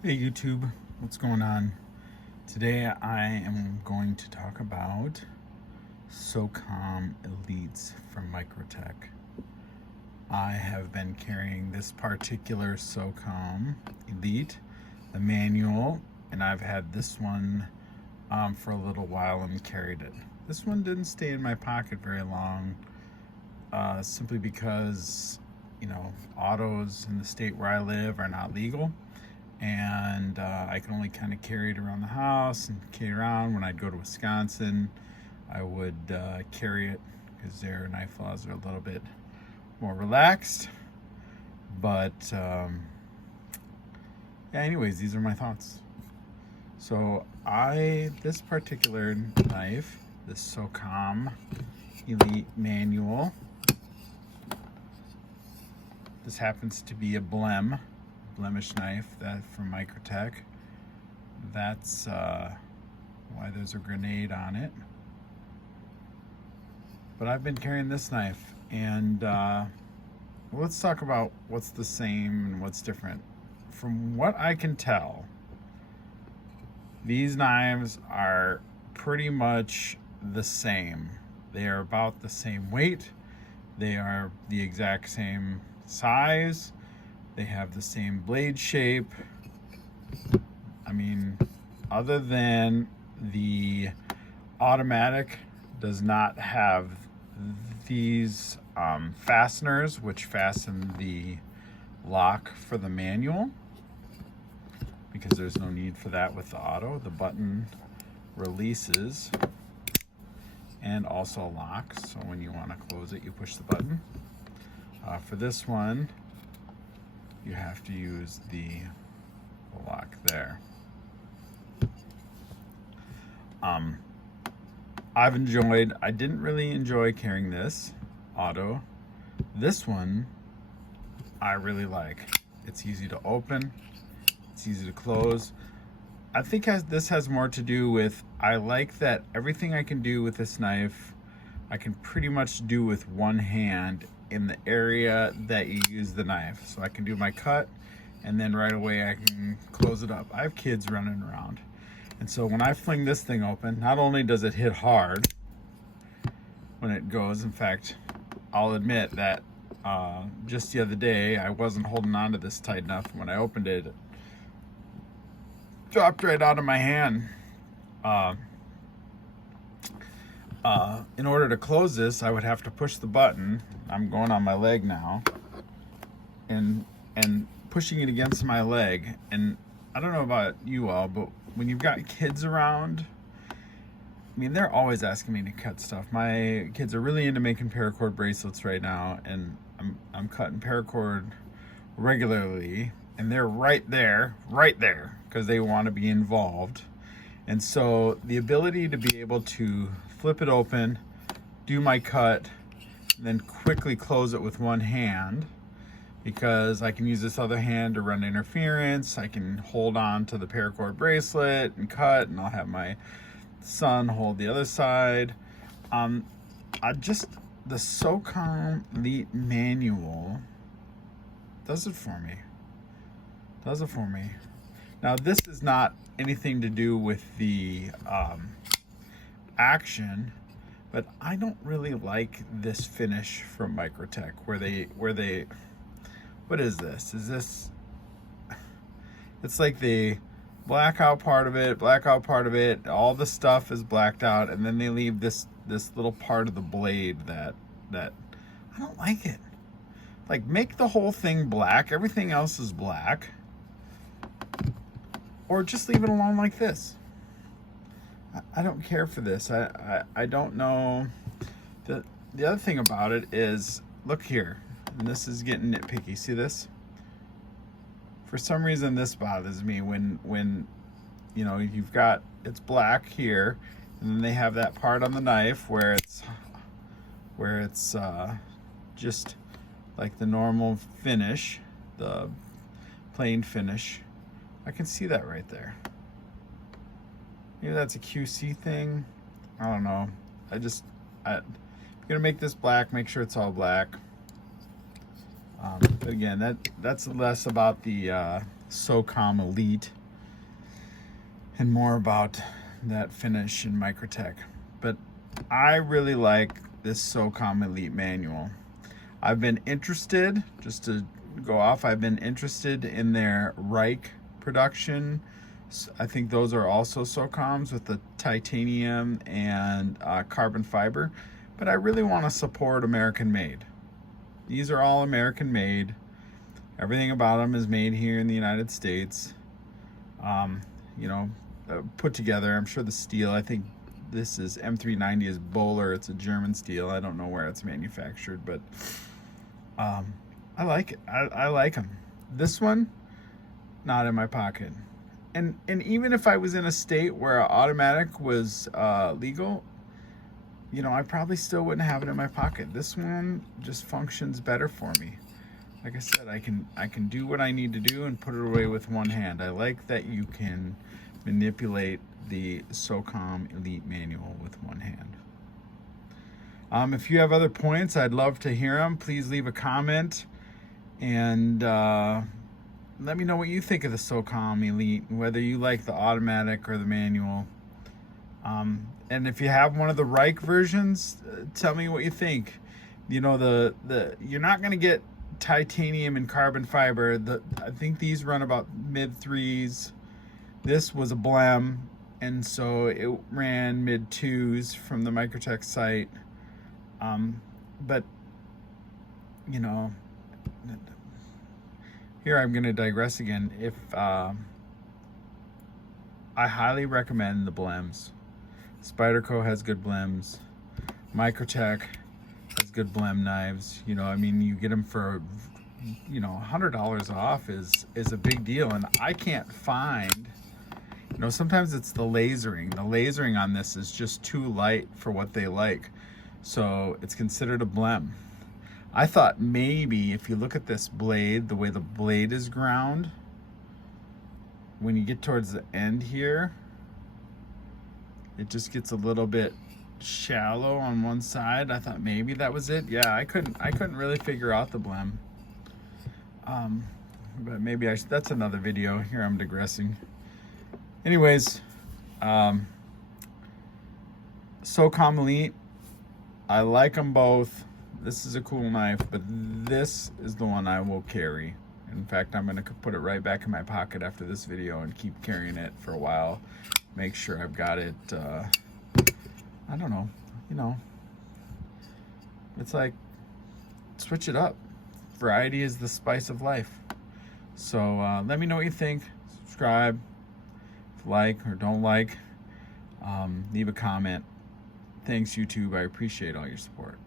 Hey YouTube, what's going on? Today I am going to talk about Socom Elites from Microtech. I have been carrying this particular Socom Elite, the manual, and I've had this one for a little while and carried it. This one didn't stay in my pocket very long, simply because, autos in the state where I live are not legal. And I can only kind of carry it around the house and carry it around. When I'd go to Wisconsin, I would carry it because their knife laws are a little bit more relaxed. But yeah, anyways, these are my thoughts. So this particular knife, this Socom Elite manual, this happens to be a blemish knife that from Microtech. That's why there's a grenade on it. But I've been carrying this knife, and let's talk about what's the same and what's different. From what I can tell, these knives are pretty much the same. They are about the same weight. They are the exact same size. They have the same blade shape. I mean, other than the automatic does not have these fasteners which fasten the lock for the manual, because there's no need for that with the auto. The button releases and also locks, so when you want to close it, you push the button. For this one, you have to use the lock there. I didn't really enjoy carrying this auto. This one I really like. It's easy to open, it's easy to close. I think this has more to do with, I like that everything I can do with this knife, I can pretty much do with one hand in the area that you use the knife. So I can do my cut, and then right away I can close it up. I have kids running around, and so when I fling this thing open, not only does it hit hard when it goes, in fact, I'll admit that just the other day I wasn't holding on to this tight enough. When I opened it, it dropped right out of my hand. In order to close this, I would have to push the button. I'm going on my leg now, and pushing it against my leg. And I don't know about you all, but when you've got kids around, I mean, they're always asking me to cut stuff. My kids are really into making paracord bracelets right now, and I'm cutting paracord regularly, and they're right there, because they want to be involved. And so the ability to be able to flip it open, do my cut, and then quickly close it with one hand, because I can use this other hand to run interference. I can hold on to the paracord bracelet and cut, and I'll have my son hold the other side. The Socom Elite manual does it for me. Now, this is not anything to do with the action, but I don't really like this finish from Microtech where they what is this? It's like the black out part of it, all the stuff is blacked out, and then they leave this little part of the blade that I don't like it. Like, make the whole thing black, everything else is black, or just leave it alone like this. I don't care for this. I don't know. The other thing about it is, look here, and this is getting nitpicky. See this? For some reason, this bothers me when you've got, it's black here, and then they have that part on the knife where it's just like the normal finish, the plain finish. I can see that right there. Maybe that's a QC thing. I don't know. If you're gonna make this black, make sure it's all black. But again, that's less about the Socom Elite and more about that finish in Microtech. But I really like this Socom Elite manual. I've been interested, just to go off, I've been interested in their Reich production. I think those are also Socoms with the titanium and carbon fiber, but I really want to support American made. These are all American made. Everything about them is made here in the United States. Put together. I'm sure the steel, I think this is M390 is Bowler. It's a German steel. I don't know where it's manufactured, but I like it. I like them. This one, not in my pocket. And even if I was in a state where automatic was legal, I probably still wouldn't have it in my pocket. This one just functions better for me. Like I said, I can do what I need to do and put it away with one hand. I like that you can manipulate the Socom Elite manual with one hand. If you have other points, I'd love to hear them. Please leave a comment and let me know what you think of the Socom Elite, whether you like the automatic or the manual. And if you have one of the Reich versions, tell me what you think. You're not going to get titanium and carbon fiber. I think these run about mid-3s. This was a blem, and so it ran mid-2s from the Microtech site. But here I'm going to digress again. I highly recommend the blems. Spyderco has good blems. Microtech has good blem knives. You get them for $100 off is a big deal, and I can't find. Sometimes it's the lasering. The lasering on this is just too light for what they like, so it's considered a blem. I thought maybe if you look at this blade, the way the blade is ground, when you get towards the end here, it just gets a little bit shallow on one side. I thought maybe that was it. Yeah, I couldn't really figure out the blem. But maybe that's another video. Here I'm digressing. Anyways, Socom Elite, I like them both. This is a cool knife, but this is the one I will carry. In fact, I'm going to put it right back in my pocket after this video and keep carrying it for a while. Make sure I've got it, I don't know, it's like, switch it up. Variety is the spice of life. So let me know what you think. Subscribe, like or don't like. Leave a comment. Thanks, YouTube. I appreciate all your support.